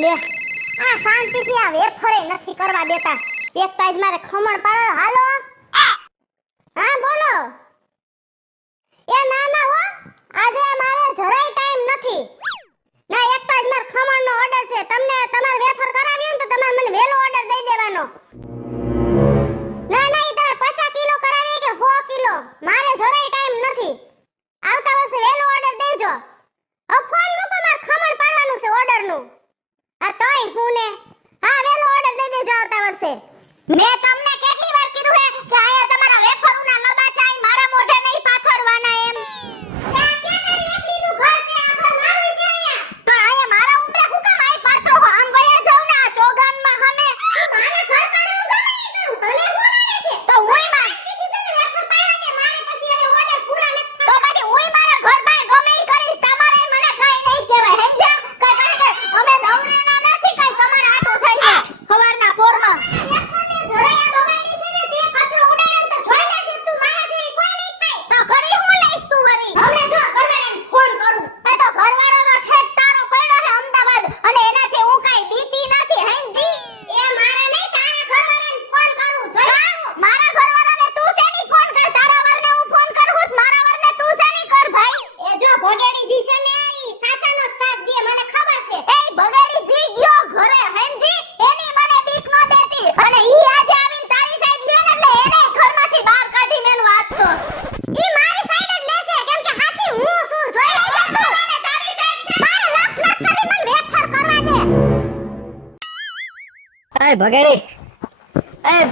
લે આ શાંતિથી આ વેફરે નથી કરવા દેતા. એક તાજ મારે ખમણ પાડો. હાલો હા બોલો. એ ના ના હો, આજે મારે જરાય ટાઈમ નથી. ના એક તાજ માર ખમણનો ઓર્ડર છે. તમને તમાર વેફર કરાવી હોય તો તમારે મને વેલો ઓર્ડર દઈ દેવાનો. ના ના ઈ તમે 50 કિલો કરાવી કે 100 કિલો, મારે જરાય ટાઈમ નથી. આવતા વર્ષે વેલો ઓર્ડર દેજો. ફોન મૂકો, માર ખમણ પાડવાનું છે ઓર્ડરનું. આ તોય હું ને હા વેલો ઓર્ડર દઈ દેજો આવતા વર્ષે. મેં તમને કેટલી વાર કીધું હે કે આયા તમારા વેફરોના લબાચાઈ મારા મોઢે નહીં પાથરવાના એમ. ત્યાં કે તારી એકલીનું ઘર છે, આ ઘર મારું છે આયા. તો આયા મારા ઉંબરે હું કામ આઈ પાછો આમ વયા જાવ ને આ ચોગાનમાં સામે. મારા ઘર પર હું ગમે ઈ કરું, તને શું નડે છે? તો હુંય માં વેફર પાડવા દે, મારે પછી હવે ઓર્ડર પૂરા નથી થતા. તો પછી હુંય મારા ઘર પર ગમે ઈ કરીશ, તમારે મને કાઈ નહીં કહેવાય સમજ્યા? કાઈ મને અમે દવરેના નથી, કાઈ તમારે આટો થઈ જાય સવારના પોરમાં.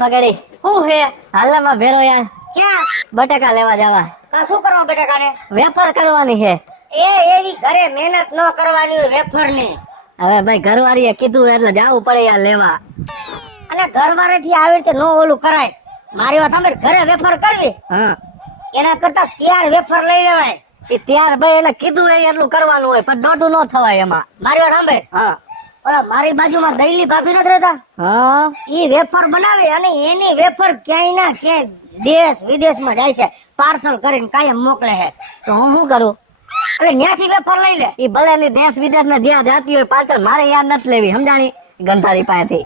ભગેડી હું હે હાલમાં ભેરો યાર. ક્યાં બટાકા લેવા જવા. આ શું કરવા બટાકાને? વેપાર કરવાની છે. એવી ઘરે મહેનત ન કરવાની હોય વેફર ની. હવે ભાઈ ઘરવાળીએ કીધું એટલે જાવું પડે યાર લેવા. અને ઘરવાળેથી આવી રીતે નો ઓલું કરાય. મારી વાત સાંભળ, ઘરે વેફર કરવી હા એના કરતા તૈયાર વેફર લઈ લેવાય. એ ત્યાર ભાઈ એટલે કીધું એ એટલું કરવાનું હોય પણ દોઢું ન થવાય એમાં. મારી વાત સાંભળ, હા ઓલા મારી બાજુમાં દઈલી ભાભી નથી રહેતા, હા ઈ વેફર બનાવે અને એની વેફર ક્યાંય ના ક્યાંય દેશ વિદેશમાં જાય છે, પાર્સલ કરીને કાયમ મોકલે છે. તો હું શું કરું? એટલે ન્યાથી વેફર લઈ લે. એ ભલે ની દેશ વિદેશ ને જ્યાં જાતી હોય પાછળ મારે યાદ નથી લેવી સમજાણી ગંધારી પાસેથી.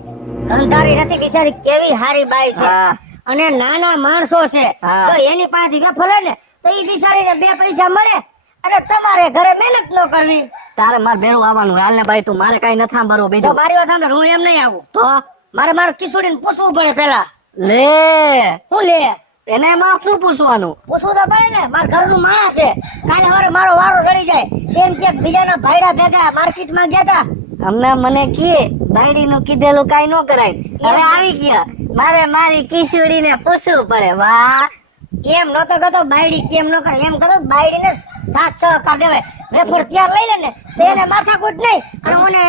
ગંધારી નથી બિચારી, કેવી હારી બાઈ છે. હા અને નાના માણસો છે હા. તો એની પાસેથી વેફર લે ને તો ઈ બિચારીને 2 પૈસા મળે અને તમારે ઘરે મહેનત ન કરવી. તારે મારે ભેરું આવવાનું હાલ ને ભાઈ, તું મારે કઈ નથી સાંભળવું તો બીજું. મારી વાત સાંભળ, હું એમ નહીં આવું. તો મારે કિશોરીને પૂછવું પડે પેલા. લે હું લે એને એમાં શું પૂછવાનું? પૂછવું તો પડે ને, મારા ઘરનું માણસ છે. કાલે સવારે મારો વારો ચડી જાય એમ કે બીજાના ભાઈડા ભેગા માર્કેટમાં ગયા હતા. હમણાં મને કે બાયડી નું કીધેલું કઈ ન કરાય. હવે આવી ગયા મારે મારી કિશોરી ને પૂછવું પડે. વાહ એમ નતો કહેતો બાયડી કેમ ન કરે, એમ કહેતો બાયડીને 7-6 દેવાય. વેફર તૈયાર લઈ લે ને તો એને માથાકૂટ નહીં અને મને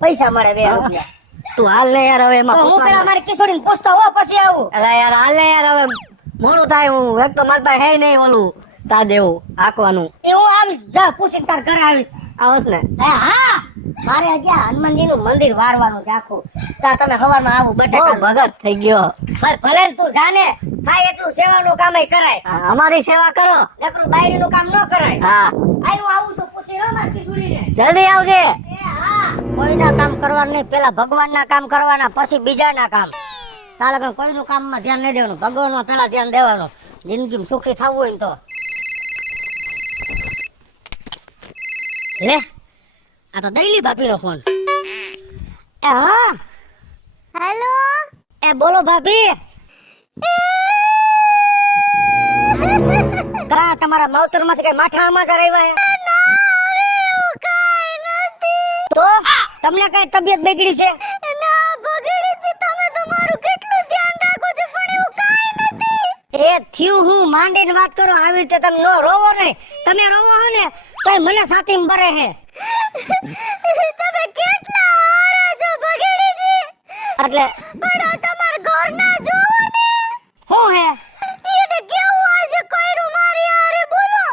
પૈસા મળે 2 રૂપિયા. તું હાલ ને યાર હવે એમાં તો હું પેલા પૂછવાનું. મારી કિશોરીને પૂછતો હો પછી આવું. અરે યાર હાલ ને યાર હવે મોડું થાય. હું એક તો મારી પાસે હે નહીં ઓલું તા દેવું આખવાનું. એ હું આવીશ, જા પૂછીને તાર ઘરે આવીશ. આવસ ને હા મારે હજી હનુમાનજી નું મંદિર વારવાનું છે આખું. ત્યાં તમે સવારમાં આવું બહુ બટાકા. ભગત થઈ ગયો. ભલે ને તું જાને થાય એટલું સેવાનું કામ કરાય, હા, અમારી સેવા કરો. નકરું બાયડી નું કામ ન કરાય. હા આયું આવું છું પૂછી લો મારી કિશોરીને. જલ્દી આવજે. કોઈના કામ કરવાનું નહીં, પેલા ભગવાનના કામ કરવાના પછી બીજાના કામ. તારે કઈ કોઈનું કામમાં ધ્યાન નહીં દેવાનું, ભગવાનમાં પેલા ધ્યાન દેવાનું. જિંદગીમાં સુખી થવું હોય ને તો લે. આ તો દઈલી ભાભીનો ફોન. એ હા હેલો એ બોલો ભાભી. કા તમારા માવતરમાંથી કઈ માઠા સમાચાર આવ્યા હે? તો તમને કઈ તબિયત બગડી છે? ના બગડી છે. તમે તમારું કેટલું ધ્યાન રાખો છો પણ એવું કાઈ નથી. એ થયું હું માંડીને વાત કરો, આવી રીતે તમે નો રોવો નહીં. તમે રોવો હો ને તો મને સાતીમ ભરે હે. તમે કેટલા હારા છો બગડી છે. એટલે પણ તમાર ઘરના જોવો ને હું હે એને કેવું આજે કર્યું મારી હારે બોલો.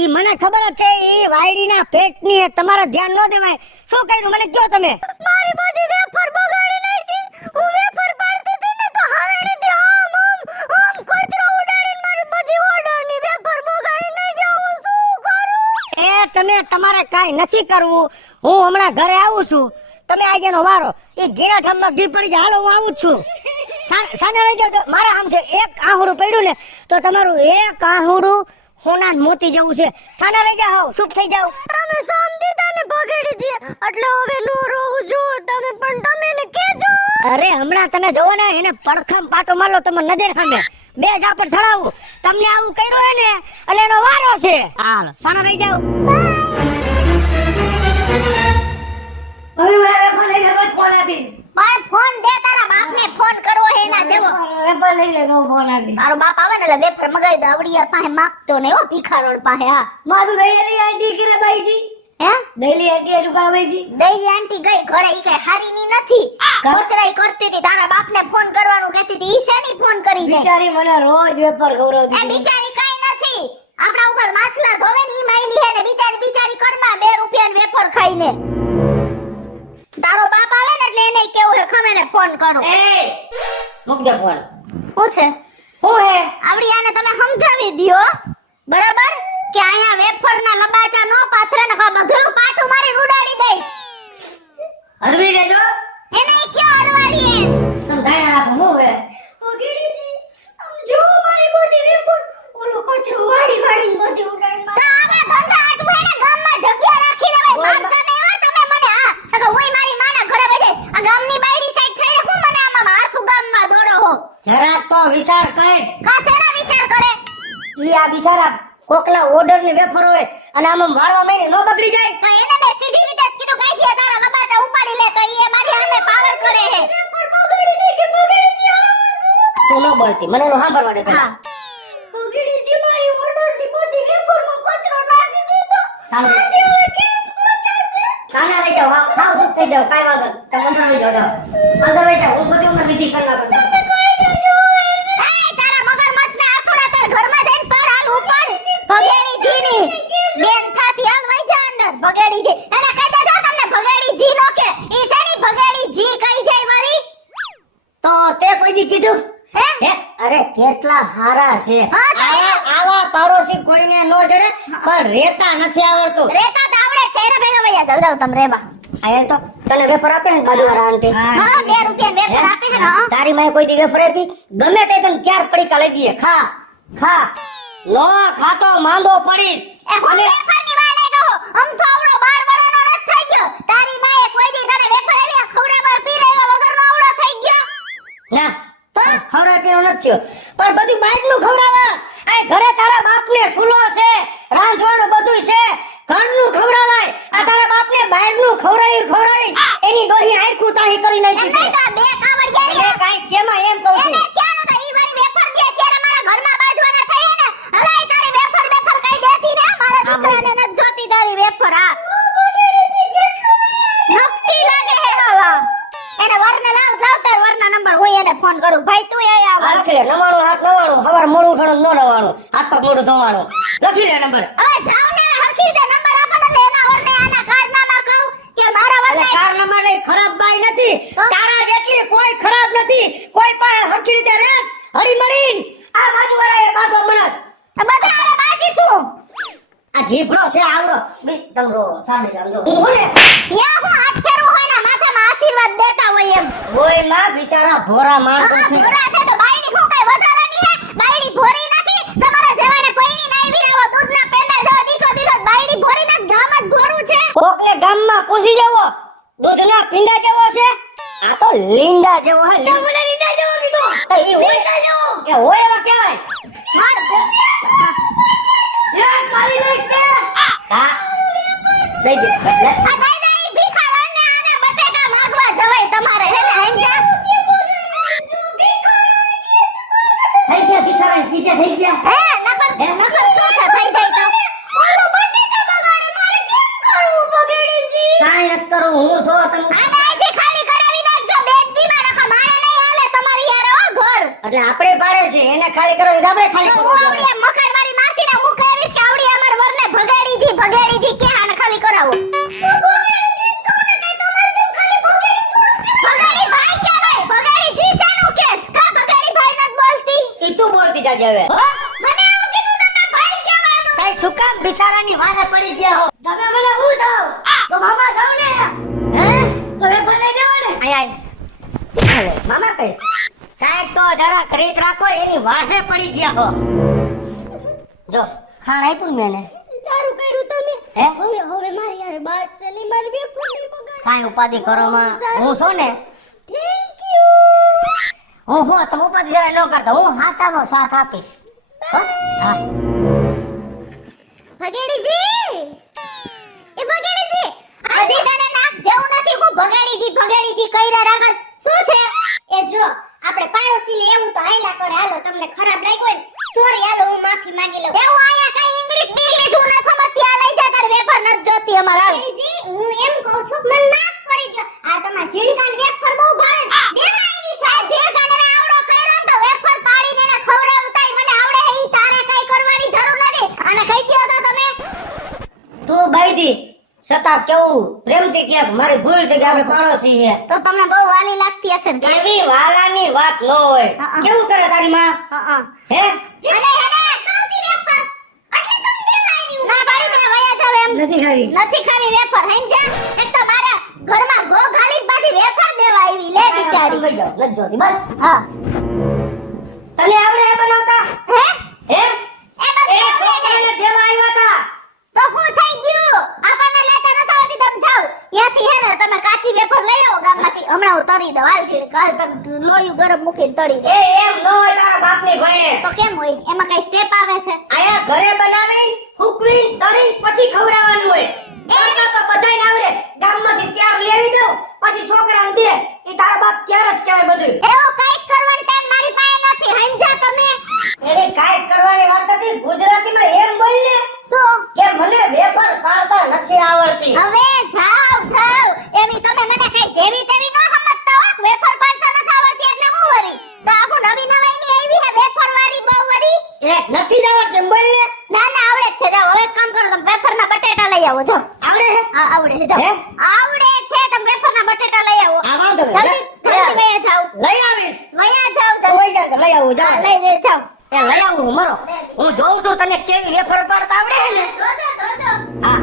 ઈ મને ખબર જ છે, ઈ વાયડીના પેટની હે. તમારે ધ્યાન ન દેવાય. શું કર્યું મને કયો તમે? મારી બધી વેફર બગાડી નાખી. હું વેફર પાડતી હતી ને તો હાવેણીથી આમ કચરો ઉડાડીને મારી બધી ઓર્ડરની વેફર બગાડી નાખી. હું શું કરું? એ તમે તમારે કાઈ નથી કરવું. હું હમણાં ઘરે આવું છું તમે આજે નો વારો એ ઘેરા ઠામમાં ડી પડી જાય. હાલો હું આવું જ છું. સાના રહી જાવ. મારા આમ છે એક આહુડું પડ્યું ને તો તમારું એક આહુડું હોના મોતી જેવું છે. સાના રહી જાવ, ચૂપ થઈ જાવ. તમે સમજીતાને ભગાડી દે એટલે હવે નો રહું જો તમે પણ તમે ને કેજો. અરે હમણાં તમે જોવો ને એને પડખમ પાટો મારલો તમે નજર સામે બે ઝાપડ ચડાવું. તમને આવું કર્યું હે ને એટલે એનો વારો છે. હાલો સાના રહી જાવ. હવે મારા ફોન લઈ લે, રોજ ફોન આપીશ. ભાઈ ફોન દે તારા બાપને ફોન કરવો હે ના દેવો. વેપાર લઈ લે, હું ફોન આપીશ. મારો બાપ આવે ને એટલે વેફર મગાવી દે. આવડી યાર પાસે માંગતો ને હો ભિખારોડ પાસે. હા મારું દઈલી આંટી કરે બાઈજી. હે દઈલી આંટી હજુ કાવેજી. દઈલી આંટી ગઈ ઘરે. ઈ કઈ હારી ની નથી. કોચરાઈ કરતી હતી. તારા બાપને ફોન કરવાનું કહેતી હતી. ઈ શેની ફોન કરી દે. બિચારી મને રોજ વેપાર એ ખવડાવતી. બિચારી કઈ નથી. આપણા ઉપર માછલા ધોવે ને ઈ માયલી હે ને બિચારી કરમાં 2 રૂપિયાની વેફર ખાઈને. તારો બાપ આવે ને એટલે એને કેવું હે ખમે ને ફોન કરો. એ મૂક દે ફોન. શું છે? હું હે આવડી આને તમે સમજાવી દ્યો બરાબર કે અહીંયા વેફરના લબાચા નો પાથરે ને બધું પાટું મારી ઉડાડી દઈશ. હરવી દેજો. એને ક્યાં અડવાડી હે? સમજાય રાખો. હું હે ઓગીડીજી આમ જો મારી બધી વેફર ઓલું કચરું વાડીને બધી ઉડાડી માર. તો આપણે ધંધા આટવું એને ગામમાં જગ્યા રાખી લેવાય. મારતા નહીં હો તમે મને. હા તો હું મારી માના ઘરે બેઠી આ ગામની બાયડી સાઈડ થઈને હું મને આમાં હાથું ગામમાં દોડો હો. જરાક તો વિચાર કરે. કાસેના વિચાર કરે. ઈ આ બિચારા કોકના ઓર્ડર ની વેફર હોય અને આમાં મારવા માંગે નો બગડી જાય. તો એને બે સીધી રીતે જ કીધું કાઈથી તારા લબાચા ઉપાડી લે તો ઈ મારી સામે પાવર કરે હે. તું ન બોલતી મને નો સાંભળવા દે પેલા. ઓગીડીજી મારી ઓર્ડર ની બધી વેફરમાં કચરો નાખી દીધો. સાંભળ. કાના રહી જાવ. હાવ ચૂપ થઈ જાવ. કાઈ વાંધો નહીં. તમે અંદર રહી જાવ. અંદર રહી જાવ. હું બધી ઉંમર વિધિ કરી નાખું. તારા મગરમચ્છને આસુડા તે ઘરમાં જઈને પર હાલ ઉપર ભગેડી જીની બેન થાતી હાલ વઈ જા અંદર ભગેડી જી. એને કહી દેજો તમને ભગેડી જી નો કે ઈ શેની ભગેડી જી કહી જાય મારી. તો તે કોઈ દી કીધું હે હે? અરે કેટલા હારા છે. હા, તો આવા પાડોશી કોઈને નો જડે પણ રેતા નથી આવડતું. રેતા તો આપણે ચહેરા ભેગા વયા જાવ જાવ તમે રેવા. આયલ તો તને વેફર આપે ને બાજુવાળા આંટી. હા 2 રૂપિયા વેફર આપી દે ને. હા તારી માએ કોઈ દી વેફર આપી? ગમે તે તને ચાર પડીકા લઈ દઈએ. ખા ખા. નો ખાતો માંદો પડીશ. એ હું વેફરની વાલે કહો આમ તો આવડો 12 વર્ષનો નથી થઈ ગયો. તારી માએ કોઈ દી તને વેફર આવી ખવડાવવા પીરેવા વગરનો આવડો થઈ ગયો. ના તો ખવડાવે પીવો નથી થયો. પણ બધું બાઈકનું ખવડાવસ. આ ઘરે તારા બાપને સુલો છે, રાંધવાનું બધું છે, ઘરનું ખવડાવાય. આ તારા બાપને બાઈકનું ખવડાવી એની ડોહી આંખું તાહી કરી નાખી છે. નહીં તો બે કાવડિયાની એને કાંઈ કેમાં એમ કહું છું. એને ક્યાં નતા ઈ વાળી વેફર જે અત્યારે મારા ઘરમાં બાજવાના થઈ ને હલાય તારી વેફર કઈ દેતી ને મારા દીકરાને ન જોતી તારી વેફર. હા નક્કી લાગે હે બાવા. એને વરને લાવ તાર વરના નંબર હોય એને ફોન કરું. ભાઈ તું આય આવ. આ લખી લે 99 હાથ 99 સવાર મોડું ઉઠવાનું નો નવાનું હાથ પગ મોઢું ધોવાનું. લખી લે નંબર. હવે જાવ ને હરખી દે નંબર આપો ને એના વરને આના કારનામાં કહું કે મારા એટલે વરને કારનામાં લઈ ખરાબ બાઈ નથી. તારા જેટલી કોઈ ખરાબ નથી. કોઈ પાસે હરખી રીતે રેસ હરીમળીન. આ બાજુવાળા એ બાધો મણસ. બધા આલે બાકી શું આ જીભડો છે આવડો. બી તમરો સાંભળી જાવ જો. હું ને યા હું હાથ ફેરવું હોય ને માથામાં આશીર્વાદ દેતા હોય એમ. કોઈ માં બિચારા ભોરા માણસો હા, છે. ભોરા છે તો બાયડી શું કઈ વધારાની હે? બાયડી ભોરી નથી. તમારા જેવાને કોઈની નહીં વિરાવો. દૂધના પેંડા જેવો દીકરો દીધો. બાયડી ભોરી નથી. ગામ જ ભોરું છે. કોકને ગામમાં પૂછી જવો દૂધના પીંડા જેવો છે. આ તો લીંડા જેવો હે. મને લીંડા જેવો કીધો. તો ઈ હોય એ હોય એવા કહેવાય. યાર મારી લઈ કે હા લઈ દે. આ દાદા ઈ ભિખારણને આના બટેટા માંગવા જવાય તમારે હે ને સમજ્યા? થઈ ગયા ભિખારણ કીધે થઈ ગયા. હે નકર શું છે થઈ જાય તો? ઓલો બટેટા બગાડે મારે કેમ કરવું બગડીજી? કાંઈ નથી કરું હું છો તમે. આને અહીંથી ખાલી કરાવી નાખજો. બેગ દીમાં રાખો. મારે નહીં હાલે તમારી યાર હો ઘર. એટલે આપણે પાડે છે એને ખાલી કરાવી આપણે ખાલી તો કરવું હું પડે. આવડી મખણવાળી માસીને મુકે આવીશ કે આવડી અમાર વરને ભગાડીજી કે આને ખાલી કરાવો. ભગાડી ભાઈ કહેવાય. ભગાડીજી શાનું કેસ? કા ભગાડી ભાઈ નથી બોલતી? ઈ તું બોલતી જાજે હવે. મને આવું કીધું તમને ભાઈ કહેવાનું. કઈ શું કામ બિચારાની વારે પડી ગયા હો. તમે મને હું થાવ તો મામા થાવ ને. હે તો એ હાલે મામા કહીશ કાંઈક તો જરા રીત રાખો એની વાહે પડી ગયા હો જો ખાણ આપ્યું ને મેં સારું કર્યું તમે. હે? હવે મારી યાર બાત છે નહીં, મારી વેફર નહીં બગાડ. કાંઈ ઉપાધિ કરો માં હું છું ને થેન્ક યુ. હું તમે ઉપાધિ જરા ન કરતા હું હાચાનો સાથ આપીશ હો? હા ભગેડીજી, એ ભગેડીજી, હજી તને નાક જેવું નથી. હું ભગેડીજી કઈરા રાખત. શું છે? એ જો આપણે પાડોશીને એવું તો હાલ્યા કરે. હાલો, તમને ખરાબ લાગ્યું હોય ને સોરી, હાલો હું માફી માંગી લઉં. એવું આયા કઈ ઇંગ્લિશ હું ન સમજતી. આ લઈ જા, તાર વેફર નથી જોતી અમાર. ભગેડીજી, હું એમ કહું છું મને માફ કરી દો. આ તમાર ઝીણકાન વેફર બહુ ભાવે. દેવા આવી છે. ઝીણકાને મેં આવડો કર્યો તો વેફર પાડીને એને ખવડાવતાય મને આવડે. ઈ તારે કઈ કરવાની જરૂર નથી. અને કહી દ્યો તો તમે. તું ભાઈજી છતાં કેવું પ્રેમથી કે મારી ભૂલ થઈ કે આપણે પાડોશી છે તો તમને બહુ વાલી લાગતી હશે ને. એવી વાલાની વાત ન હોય કેવું કરે તારી માં હે નથી ખાવી નથી ખાવી વેફર. સમજ્યા? એક તો મારા ઘરમાં ગો ગાલી પાછી વેફર દેવા આવી. લે બિચારી. લઈ જાઓ નથી જોતી બસ હા. તને આવડે એ બનાવતા હે? હે એ બધું એ આવડે ને. છોકરાને દેવા આવ્યા હતા તો શું થઈ ગયું? આપણને લેતા નતો આવતી. તમે જાઓ. ત્યાંથી હે ને તમે કાચી વેફર લઈ આવો ગામમાંથી. હમણાં હું તળી દઉં. હાલ છે. કાલ તમે લોયું ગરમ મૂકીને તળી દો. એ એમ ન હોય તારા બાપની ઘોડે તો કેમ હોય? એમાં કઈ સ્ટેપ આવે છે? આયા ઘરે બનાવીને ફૂકવીને તરીને પછી ખવડાવવાનું હોય કરતા તો બધાયને આવડે ગામમાંથી ત્યાર લેવી દઉં પછી છોકરાને દે ઈ તારા બાપ ત્યાર જ કહેવાય બધું એવું કઈશ કરવાનો ટાઈમ મારી પાસે નથી. સમજ્યા તમે? એની કાઈસ કરવાની વાત નથી ગુજરાતીમાં એમ બોલ ને શું? કે મને વેફર પાડતા નથી આવડતી હવે જાવ. એવી તમે મને કઈ જેવી તેવી ન સમજતા હો. વેફર પાડતા નથી આવડતી એટલે હું વળી. તો આખું નવી નવાઈની આવી હે વેફર વાળી બહુ વળી. એક નથી જ આવડતી એમ બોલ ને ના આવડે જ છે. જાઓ હવે એક કામ કરો, તમે વેફરના બટેટા લઈ આવો. જો આવડે હે હા આવડે છે. જાઓ. હે? આવડે છે. તમે વેફરના બટેટા લઈ આવો. આ વાંધો નહીં જલ્દી વયા જાઓ. લઈ આવીશ વયા જાઓ તો જલ્દી. વઈ જા લઈ આવું જા હા, લઈ જાઓ. એ લઈ આવું મરો હું જોઉં છું તને કેવી વેફર પાડતા આવડે હે ને જોજો. હા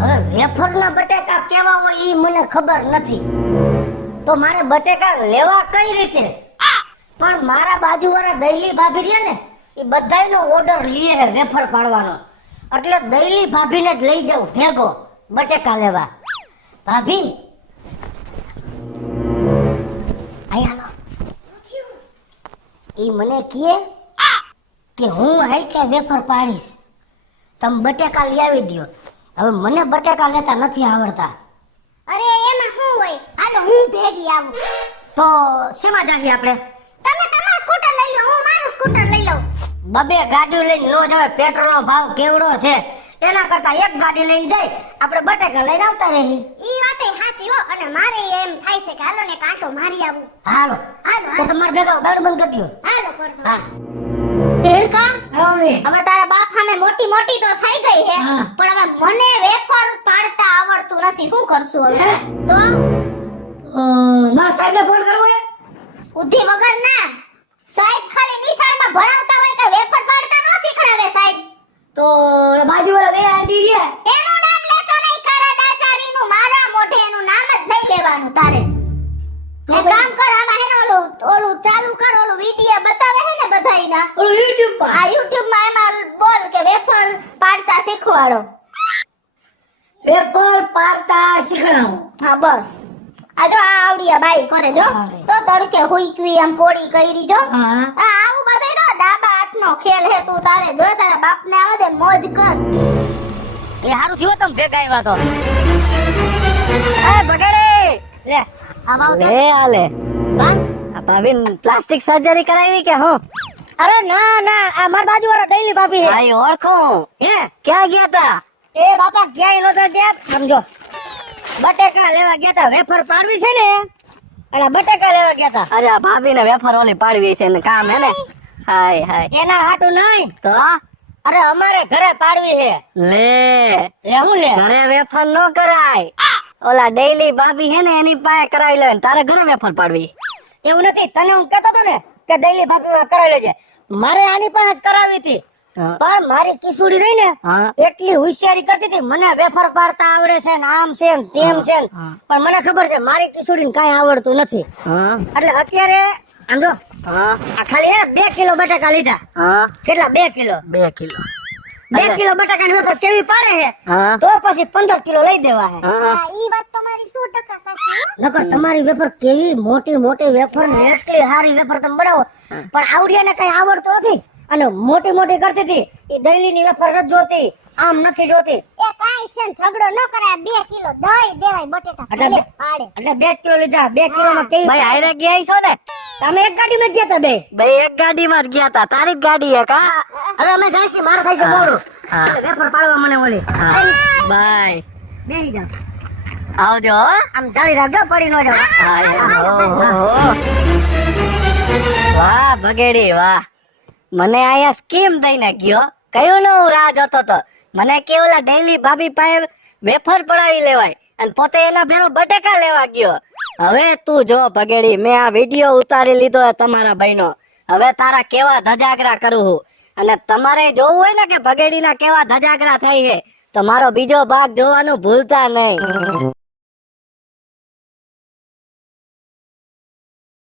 હવે વેફરના બટેકા કેવા હોય ઈ મને ખબર નથી તો મારે બટેકા લેવા કઈ રીતે પણ મારા બાજુવાળા દૈલી ભાભી રહ્યા ને એ બધાયનો ઓર્ડર લીએ હે વેફર પાડવાનો એટલે દૈલી ભાભીને જ લઈ જાઉં ભેગો બટેકા લેવા ભાભી આઈ હાલો ઈ મને કહે કે હું હાઈ કે વેફર પાડીશ તમે બટેકા લઈ આવી દ્યો હવે મને બટેકા લેતા નથી આવડતા અરે એમાં શું હોય? હાલો હું ભેગી આવું. તો શેમાં જાવી આપણે તમે તમારું સ્કૂટર લઈ લો, હું મારું સ્કૂટર લઈ લઉં. બબે ગાડી લઈને નો જવાય પેટ્રોલનો ભાવ કેવડો છે એના કરતા એક ગાડી લઈને જાય આપણે બટેકા લઈને આવતા રહી ઈ વાતે સાચી હો. અને મારે એમ થાય છે કે હાલો ને કાંટો મારી આવું. હાલો હાલો તો તમારે ભેગા ગાડી બંધ કરી દ્યો હાલો કરતો. હા ઢેલકા, હવે હવે તારા બાપ સામે મોટી મોટી તો થઈ ગઈ હે, હા. પણ હવે મને વેફર પાડતા આવડતું નથી. શું કરશું હવે? તો મારા સાહેબને ફોન કરવો હે બુદ્ધિ વગર ના. સાહેબ ખાલી નિશાળમાં ભણાવતા હોય કે વેફર પાડતા ન શીખડાવે સાહેબ. તો બાજુવાળા બે આંટી રે એનું નામ લેતો નહીં. કારા દાચારીનું મારા મોઢે એનું નામ જ નહીં લેવાનું તારે. તો એક કામ કર, આમાં હે ને ઓલું ચાલુ કર. ઓલું વિડિયો બતાવે હે ને બધાયના. ઓલું YouTube પર આ YouTube માં એમાં બોલ કે વેફર પાડતા શીખવાડો. પેપર પાડતા શીખડાવો હા બસ. આ જો આ આવડિયા બાઈ કરે જો. અરે. તો તડકે હુઈકવી આમ પોડી કરી જો. હા આ આવું બધું તો ડાબા હાથનો ખેલ હે. તું તારે જો તારા બાપને આવે દે મોજ કર. એ હારું થયો તમે ભેગા આવ્યા તો એ બગડે લે આવા લે આલે હા આ ભાભીન પ્લાસ્ટિક સર્જરી કરાવી કે હું અરે ના ના આ માર બાજુવાળા દૈલી ભાભી હે ભાઈ ઓળખું હે ક્યાં ગયા તા એ બાપા ક્યાંય નતો ગયા સમજો બટેકા લેવા ગયા તા વેફર પાડવી છે ને અને બટેકા લેવા ગયા તા અરે આ ભાભીને વેફર ઓલી પાડવી છે ને કામ હે ને હાય હાય એના હાટું નહીં તો અરે અમારે ઘરે પાડવી હે લે એ હું લે ઘરે વેફર નો કરાય ઓલા ડેઈલી ભાભી હે ને એની પાસે કરાવી લે તારે ઘરે વેફર પાડવી એવું નથી તને હું કહેતો તો ને કે દૈલી ભાભી માં કરાવી લેજે મારે આની પાસે જ કરાવી હતી હા. પણ મારી કિશોરી રહી ને હા. એટલી હોશિયારી કરતી હતી, મને વેફર પાડતા આવડે છે ને આમ છે ને તેમ છે ને. હા. પણ મને ખબર છે મારી કિશોરીને કાંઈ આવડતું નથી. હા એટલે અત્યારે આમ જો હા આ ખાલી હે 2 કિલો બટાકા લીધા. હા કેટલા 2 કિલો? 2 કિલો 2 કિલો બટાકાની વેફર કેવી પાડે છે હા તો પછી 15 કિલો લઈ દેવા છે. હા હા, ઈ વાત તમારી 100% સાચી હો. નકર તમારી વેફર કેવી મોટી મોટી વેફર ને એટલી સારી વેફર તમે બનાવો, પણ આવડિયાને કઈ આવડતું નથી અને મોટી મોટી કરતી હતી. એ દહીની વેફર નથી જોતી, આમ નથી જોતી. એ કાંઈ છે ને ઝઘડો ન કરાય, 2 કિલો દહીં દેવાય બટેટા એટલે ભલે પાડે. એટલે 2 કિલો લીધા. 2 કિલોમાં કેવી ભાઈ હારે ગયા છો ને તમે એક ગાડીમાં જ ગયા તા બે. બે એક ગાડીમાં જ ગયા તા તારી જ ગાડી હે કા હવે અમે જાય છે, મારે થાય છે મોડું. હા. એટલે વેફર પાડવા મને ઓલી બાય બેહી જાઓ. આવજો હો. આમ જાળી રાખજો, પડી ન જાવ. ઓહો. વાહ બગેડી વાહ, મને આયા સ્કીમ દઈને ગયો. કયું નો હું રાહ જોતો તો. મને કે ઓલા ડેઈલી ભાભી પાસે વેફર પડાવી લેવાય અને પોતે એના ભેરો બટેકા લેવા ગયો. હવે તું જો બગેડી, મેં આ વિડિયો ઉતારી લીધો હે તમારા ભાઈનો. હવે તારા કેવા ધજાગરા કરું હું. અને તમારે જોવું હોય ને કે બગેડીના કેવા ધજાગરા થાય છે તો મારો બીજો ભાગ જોવાનું ભૂલતા નહીં.